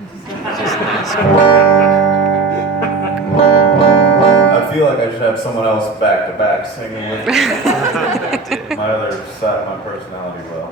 I feel like I should have someone else back to back singing with me. My other side of my personality well.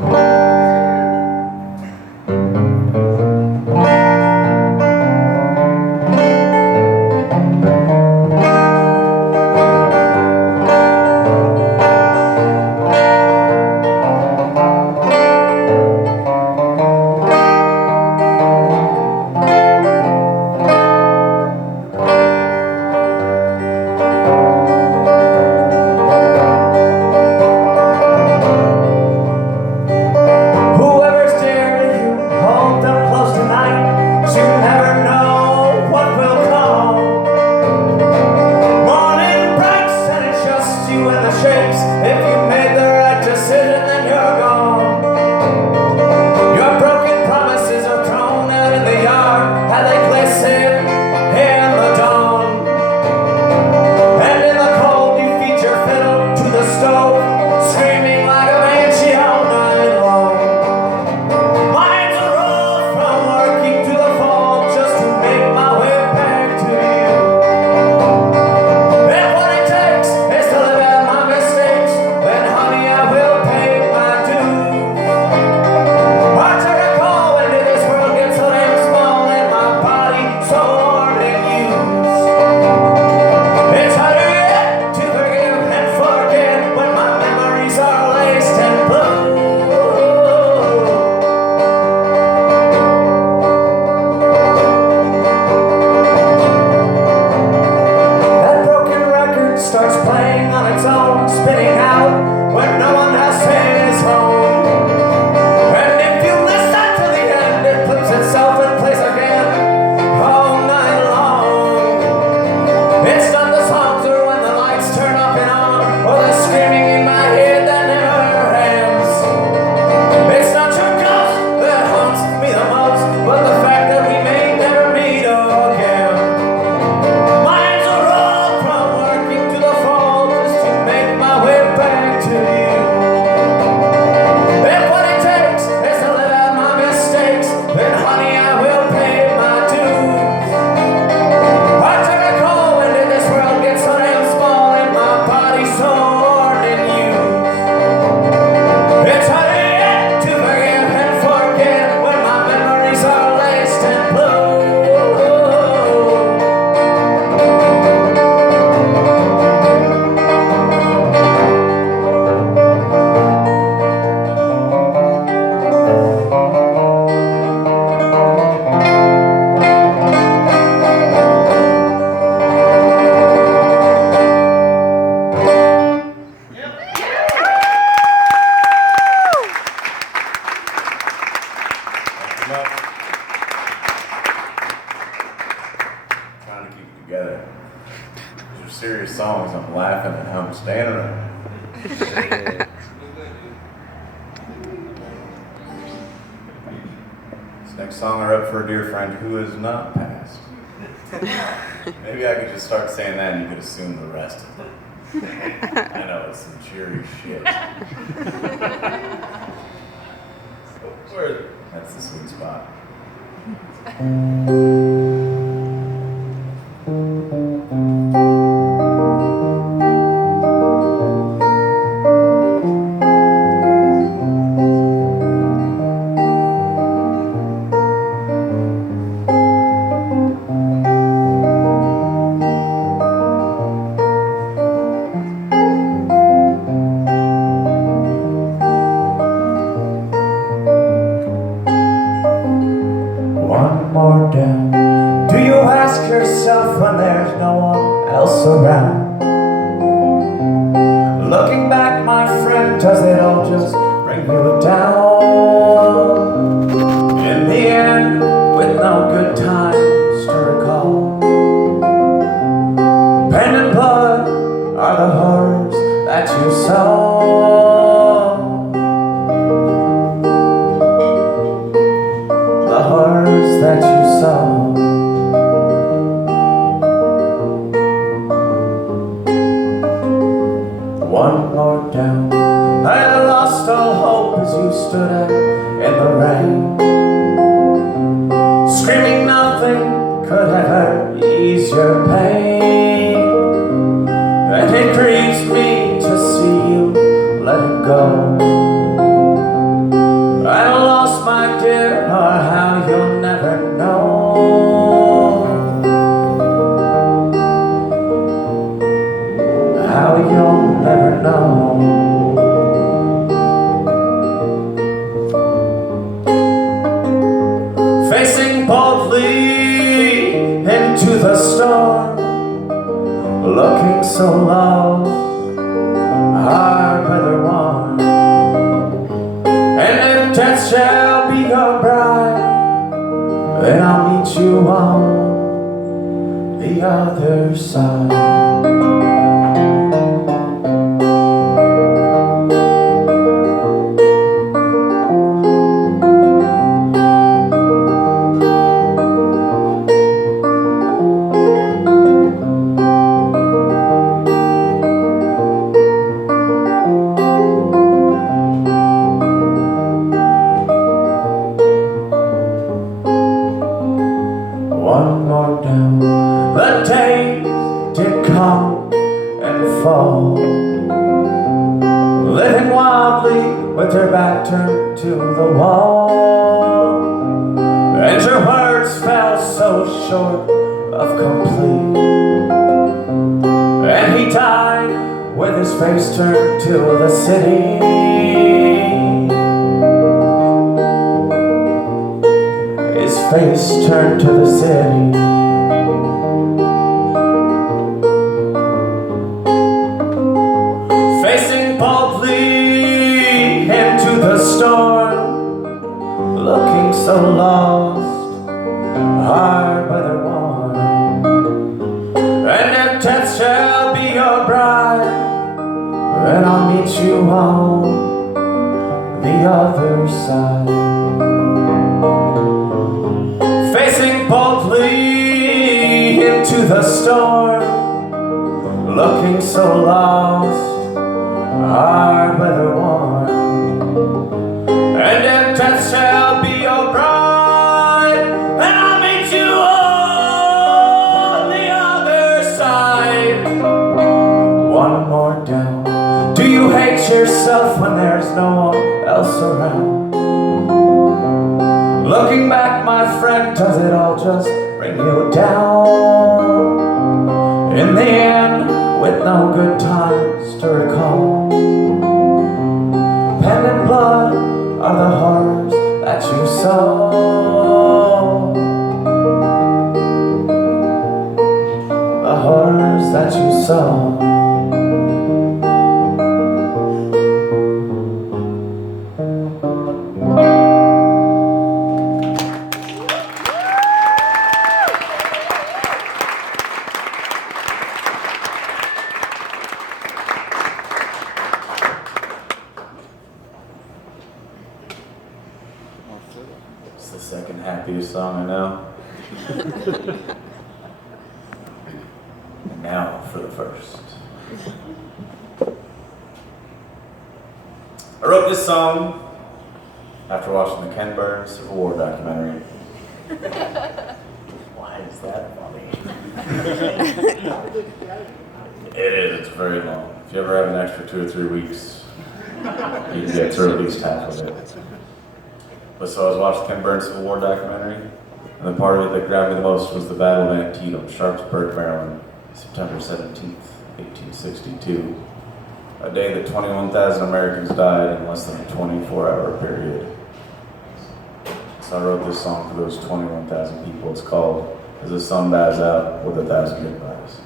Who is not passed. Maybe I could just start saying that and you could assume the rest of it. I know it's some cheery shit. That's the sweet spot. Screaming could ever ease your pain, and it grieves me to see you let it go. I lost my dear, or how you'll never know. How you'll never know. Facing boldly into the storm, looking so low, our weather warm. And if death shall be your bride, then I'll meet you on the other side. One more down, the days did come and fall, living wildly with her back turned to the wall, and her words fell so short of complete, and he died with his face turned to the city. His face turned to the city. Facing boldly into the storm, looking so lost, our weather warm. And if death shall be your bride, then I'll meet you on the other side. Facing boldly into the storm, looking so lost, our weather warm. And if death shall be your bride, then I'll meet you on the other side. One more down. Do you hate yourself when there's no one else around? Looking back, my friend, does it all just bring you down? In the end, with no good times to recall, pen and blood are the horrors that you saw. The horrors that you saw. It's the second happiest song I know. And now for the first. I wrote this song after watching the Ken Burns Civil War documentary. Why is that funny? It is, it's very long. If you ever have an extra 2 or 3 weeks, you can get through at least half of it. But so I was watching the Ken Burns Civil War documentary, and the part of it that grabbed me the most was the Battle of Antietam, Sharpsburg, Maryland, September 17th, 1862. A day that 21,000 Americans died in less than a 24-hour period. So I wrote this song for those 21,000 people. It's called As the Sun Dies Out with 1,000 Goodbyes.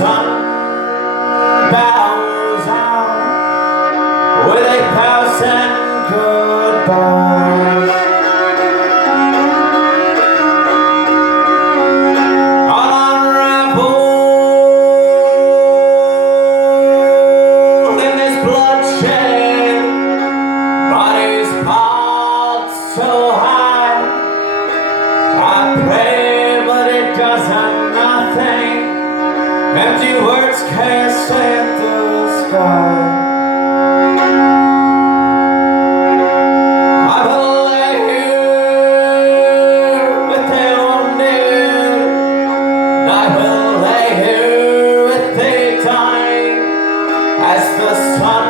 sun bows out with 1,000 goodbyes. All unraveled in this bloodshed, bodies piled so high. I pray, but it doesn't nothing. Empty words cast at the sky. I will lay here with the wounded. I will lay here with the dying as the sun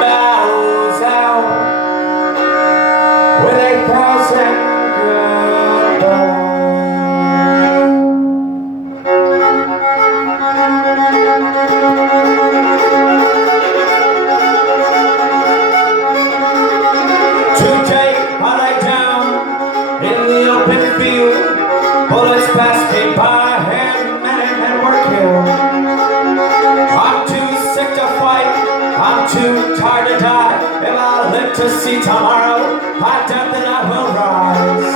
bows out with 1,000 goodbyes. Today I lay down in the open field. Bullets passed me by and many men were killed. I'm too sick to fight, I'm too tired to die. If I live to see tomorrow, I doubt that I will rise.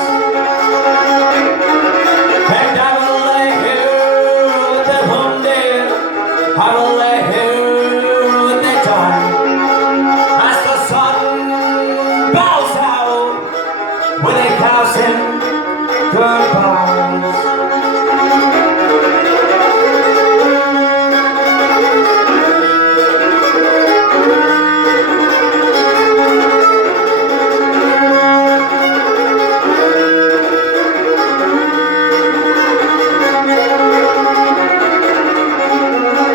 And I will lay here with the wounded, I will lay here with the dying as the sun bows out with 1,000 goodbyes.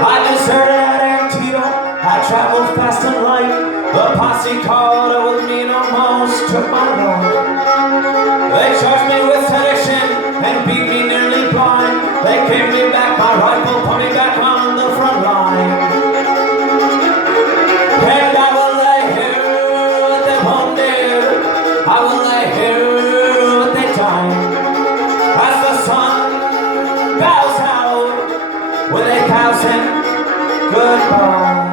I deserted at Antietam, I traveled fast and light. The posse called it with me and almost took my life. They charged me with sedition and beat me nearly blind. They gave me back my rifle, put me back on the front line. And I will lay here with the wounded, I will lay here with the dying as the sun bows out with 1,000 goodbyes.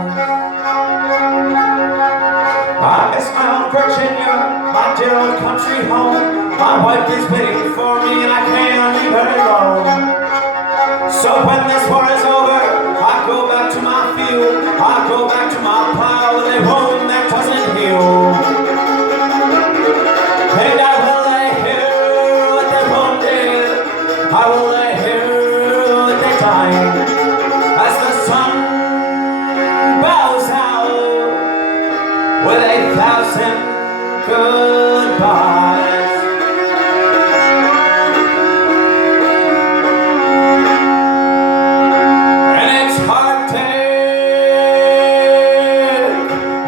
I miss my own Virginia, my dear old country home. My wife is waiting for me and I can't leave her alone. So when this war is over, I go back to my field. I go back to my plow with a wound that doesn't heal. And I will lay here with the wounded, I will lay here with the dying as the sun bows out with 1,000 goodbyes. And it's hard to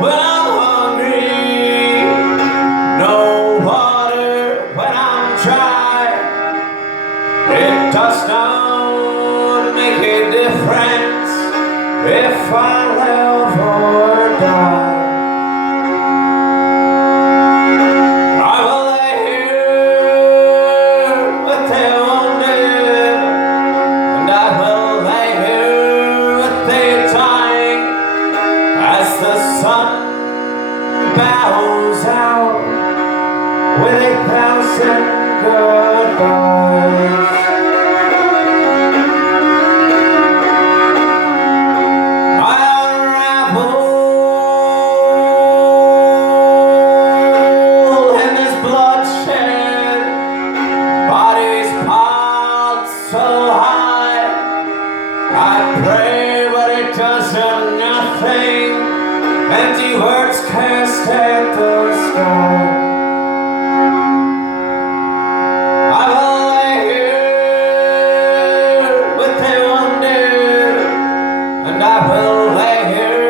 when I'm hungry, no water when I'm dry. It does not make a difference if I live or die. I will lay here with the wounded, and I will lay here with the dying as the sun bows out with 1,000 goodbyes. I unravel in this bloodshed, bodies piled so high. I pray, but it doesn't nothing. Empty words cast at the sky. I will lay here with the wounded, and I will lay here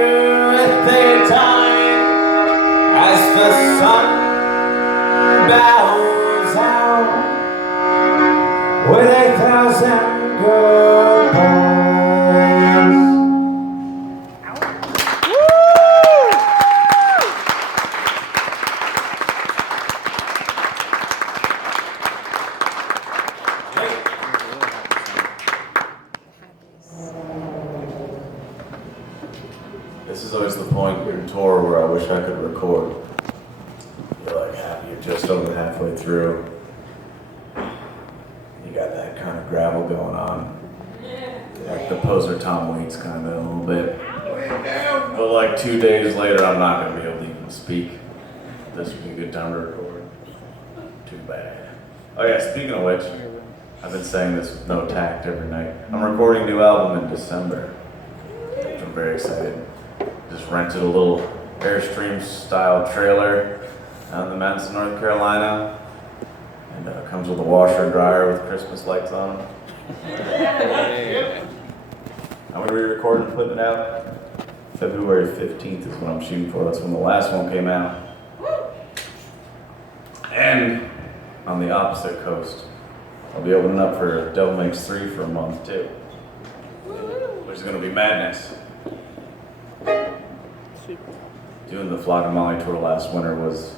with the dying as the sun bows out with 1,000 goodbyes. This is always the point in tour where I wish I could record. You're like you're just over halfway through. You got that kind of gravel going on. Like the poser Tom Waits kind of a little bit. But like 2 days later, I'm not going to be able to even speak. This would be a good time to record. Too bad. Oh yeah, speaking of which, I've been saying this with no tact every night. I'm recording a new album in December, which I'm very excited. Just rented a little Airstream style trailer out in the mountains of North Carolina. And it comes with a washer and dryer with Christmas lights on them. I'm going to be recording and putting it out. February 15th is what I'm shooting for. That's when the last one came out. And on the opposite coast, I'll be opening up for Devil Makes 3 for a month too. Which is going to be madness. Doing the Flock Molly tour last winter was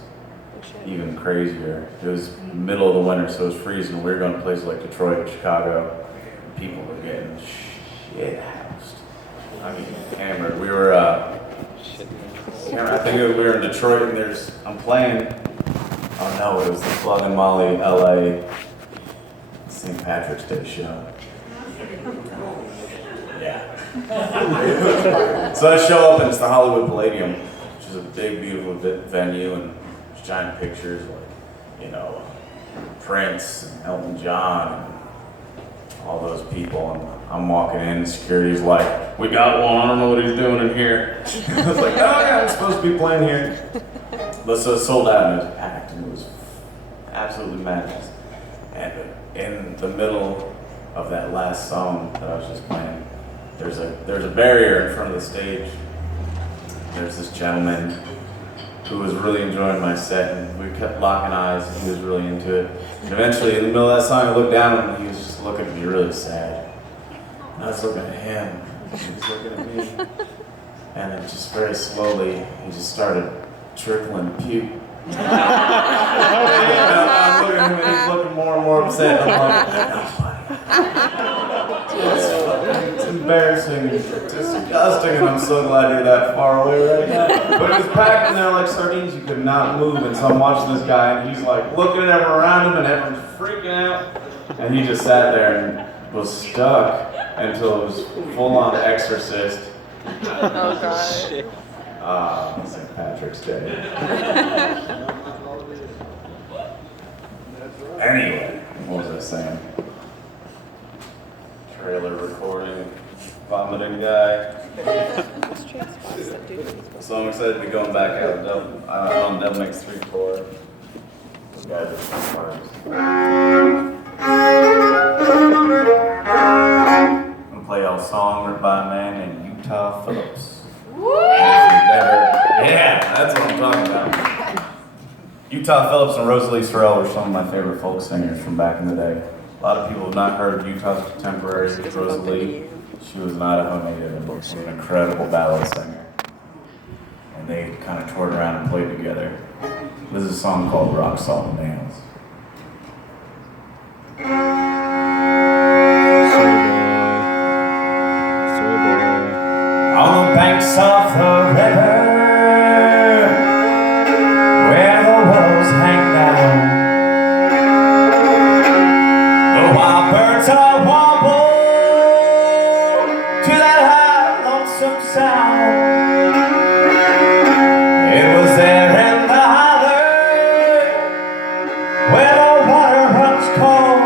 even crazier. It was middle of the winter, so it was freezing. We were going to places like Detroit, Chicago. People were getting shit housed. I mean, hammered. We were, I think we were in Detroit, and I'm playing. Oh no, it was the Flock Molly LA St. Patrick's Day show. Yeah. So I show up, and it's the Hollywood Palladium, which is a big, beautiful venue, and there's giant pictures like, Prince and Elton John and all those people. And I'm walking in, and security's like, "We got one, I don't know what he's doing in here." I was like, "Oh yeah, I'm supposed to be playing here." But so it sold out, and it was packed, and it was absolutely madness. And in the middle of that last song that I was just playing, there's a barrier in front of the stage. There's this gentleman who was really enjoying my set, and we kept locking eyes, and he was really into it. And eventually, in the middle of that song, I looked down, and he was just looking at me really sad. And I was looking at him, and he was looking at me. And then just very slowly, he just started trickling puke. And I'm looking at him, and he's looking more and more upset. I'm like, it's embarrassing, it's disgusting, and I'm so glad you're that far away right now. But it was packed in there like sardines, you could not move. And so I'm watching this guy, and he's like looking at everyone around him, and everyone's freaking out. And he just sat there and was stuck until it was full-on Exorcist. Oh god. St. Patrick's Day. Anyway, what was I saying? Trailer recording, vomiting guy. So I'm excited to be going back out on Devil Makes 3 tour. Those guys are some parties. I'm gonna play y'all a song written by a man named Utah Phillips. Yeah, that's what I'm talking about. Utah Phillips and Rosalie Sorrell were some of my favorite folk singers from back in the day. A lot of people have not heard of Utah's contemporary Rosalie. She was an Idaho native and was an incredible ballad singer. And they kind of toured around and played together. This is a song called Rock Salt Nails. On the banks of the river, where the willows hang down, the wild birds are wobble to that high, lonesome sound. It was there in the holler where the water runs cold.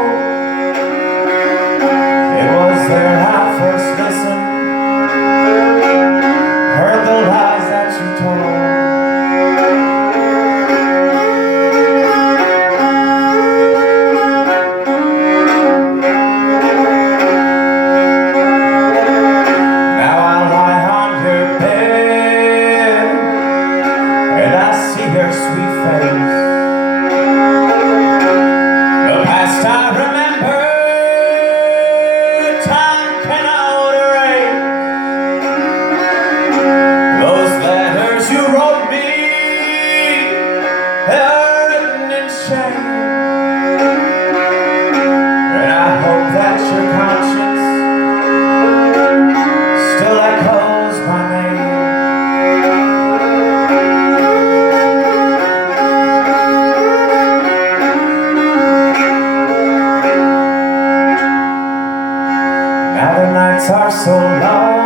nights are so long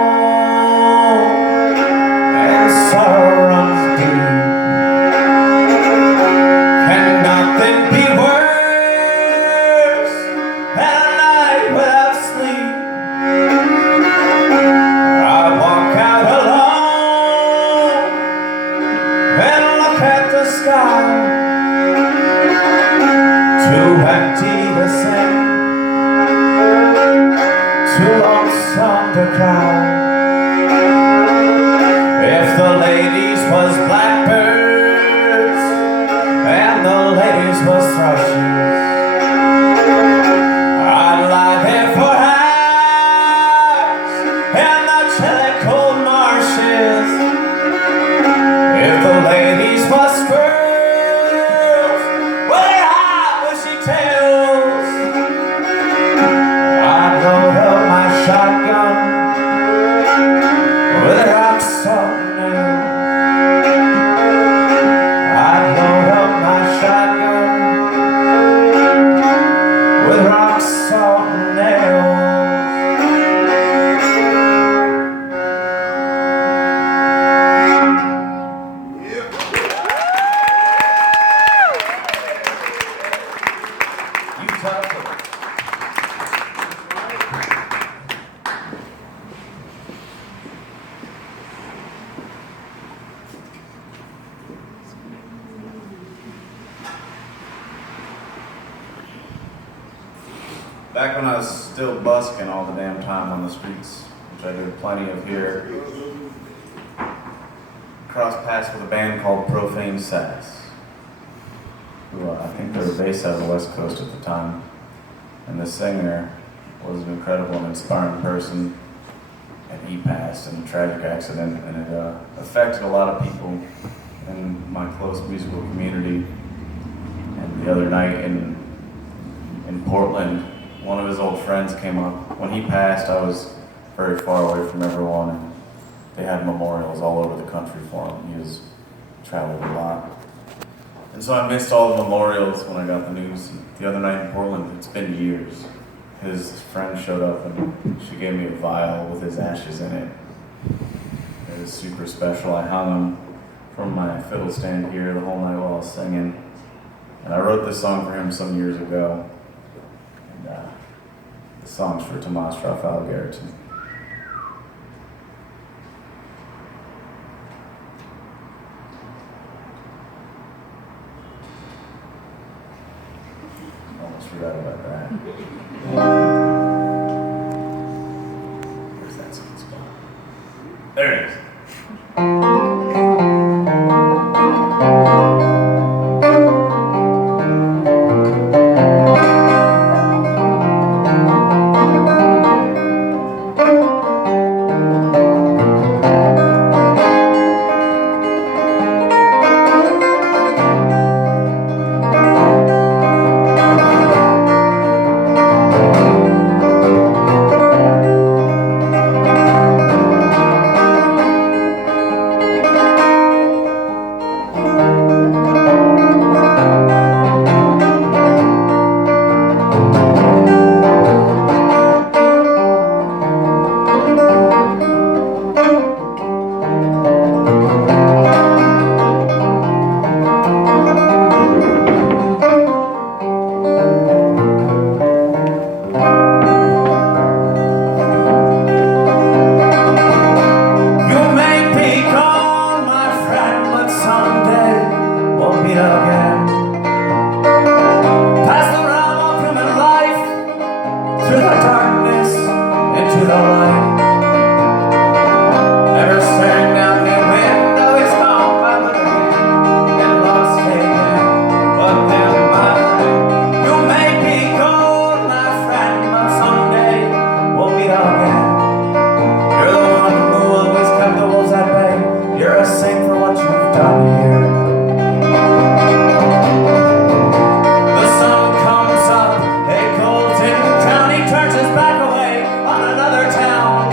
and sorrow runs deep. Can nothing be worse than a night without sleep? I walk out alone and look at the sky, too empty to sing, too lonesome to cry. If the ladies was blackbirds and the ladies was thrushes, I'd lie there for hours in the chilly cold marshes. If the ladies was squirrels with their high bushy tails, I'd load up my shotgun with a rock salt nail. I'd load up my shotgun with rock salt nails. You tough. Back when I was still busking all the damn time on the streets, which I did plenty of here, crossed paths with a band called Profane Sass, who I think they were based out of the West Coast at the time. And the singer was an incredible and inspiring person, and he passed in a tragic accident, and it affected a lot of people in my close musical community. And the other night in Portland, one of his old friends came up. When he passed, I was very far away from everyone, and they had memorials all over the country for him. He was traveled a lot. And so I missed all the memorials when I got the news. The other night in Portland, it's been years, his friend showed up and she gave me a vial with his ashes in it. It was super special. I hung them from my fiddle stand here the whole night while I was singing. And I wrote this song for him some years ago. The song's for Tomas Raphael Garrettson. Almost forgot about that. Where's that sweet spot? There it is. Turns his back away on another town.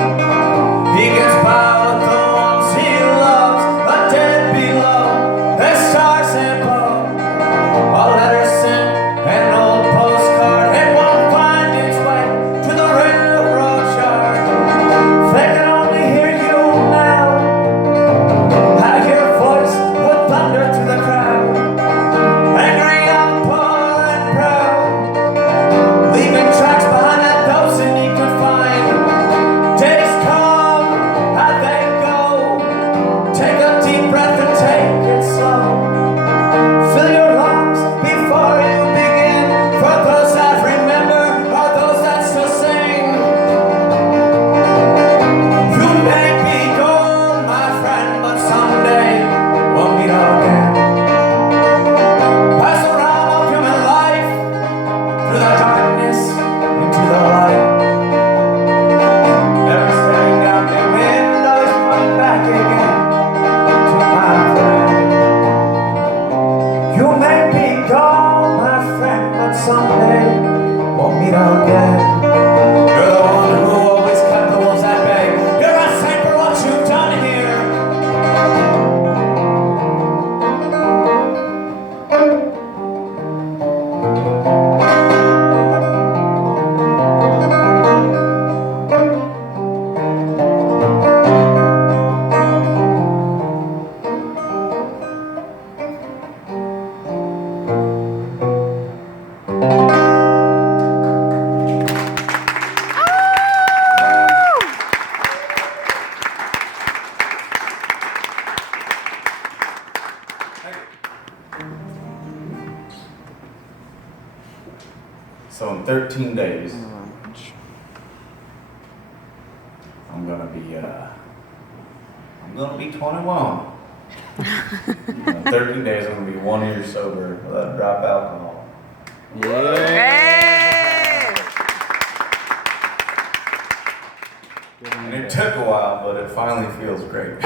13 days, I'm gonna be 21. In 13 days, I'm gonna be 1 year sober without a drop of alcohol. Hey! And it took a while, but it finally feels great.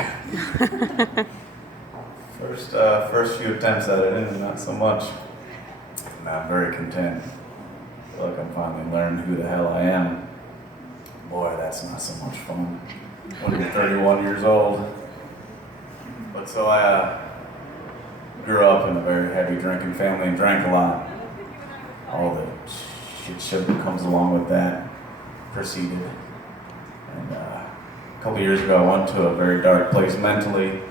First few attempts at it, and not so much. Now I'm very content. I feel like I'm finally learning who the hell I am. Boy, that's not so much fun when you're 31 years old. But so I grew up in a very heavy drinking family and drank a lot. All the shit that comes along with that proceeded. And a couple years ago, I went to a very dark place mentally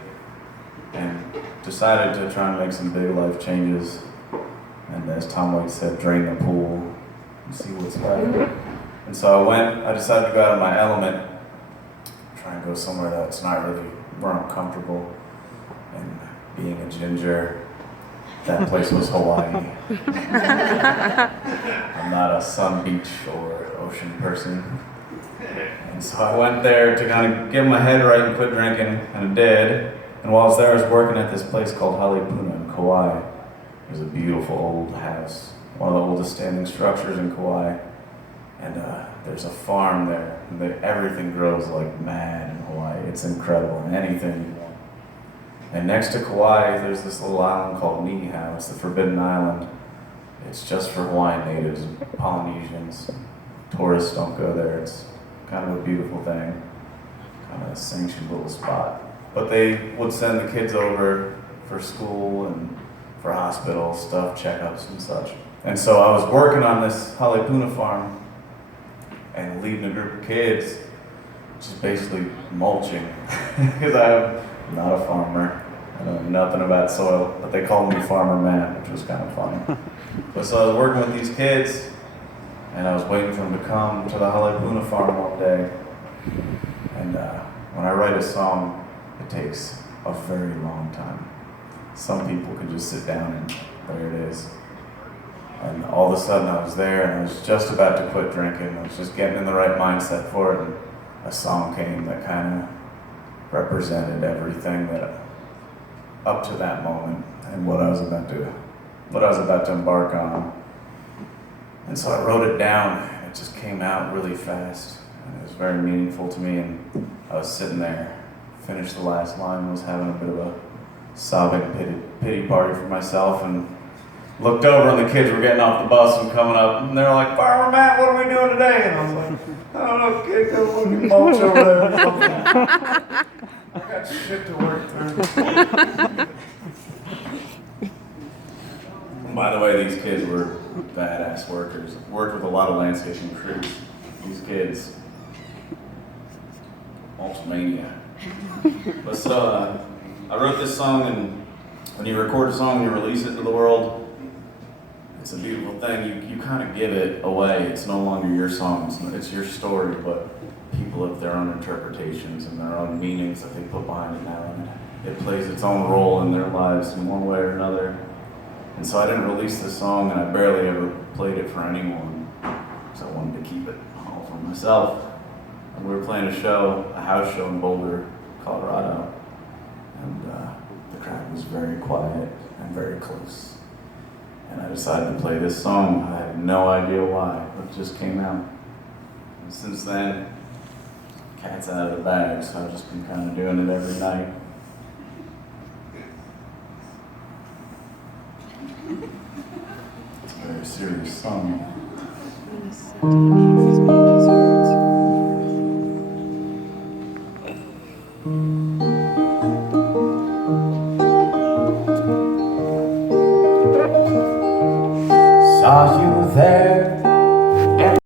and decided to try and make some big life changes. And as Tom Waits said, drain the pool and see what's left. And so I decided to go out of my element, try and go somewhere that's not really where I'm comfortable. And being a ginger, that place was Hawaii. I'm not a sun, beach, or ocean person. And so I went there to kind of get my head right and quit drinking, and I did. And while I was there, I was working at this place called Halipuna in Kauai. It was a beautiful old house, one of the oldest standing structures in Kauai. And there's a farm there, and everything grows like mad in Hawaii. It's incredible, anything you want. And next to Kauai, there's this little island called Niihau. It's the Forbidden Island. It's just for Hawaiian natives and Polynesians. Tourists don't go there. It's kind of a beautiful thing, kind of a sanctioned little spot. But they would send the kids over for school and for hospital stuff, checkups and such. And so I was working on this Halipuna farm and leading a group of kids, just basically mulching, because I'm not a farmer. I know nothing about soil, but they called me Farmer Man, which was kind of funny. But so I was working with these kids, and I was waiting for them to come to the Halipuna farm one day. And when I write a song, it takes a very long time. Some people can just sit down and there it is. And all of a sudden I was there and I was just about to quit drinking. I was just getting in the right mindset for it, and a song came that kind of represented everything that up to that moment and what I was about to embark on. And so I wrote it down, and it just came out really fast, and it was very meaningful to me. And I was sitting there, finished the last line, was having a bit of a sobbing pity party for myself, and looked over and the kids were getting off the bus and coming up, and they're like, "Farmer Matt, what are we doing today?" And I was like, "I don't know, kid, go look at mulch over there or something. I got shit to work through." And by the way, these kids were badass workers. Worked with a lot of landscaping crews. These kids, mulch mania. But so I wrote this song, and when you record a song and you release it to the world, it's a beautiful thing. You kind of give it away. It's no longer your song. It's your story, but people have their own interpretations and their own meanings that they put behind it now, and it plays its own role in their lives in one way or another. And so I didn't release this song, and I barely ever played it for anyone, because I wanted to keep it all for myself. And we were playing a house show in Boulder, Colorado, and the crowd was very quiet and very close. And I decided to play this song. I had no idea why, but it just came out. And since then, cat's out of the bag, so I've just been kind of doing it every night. It's a very serious song.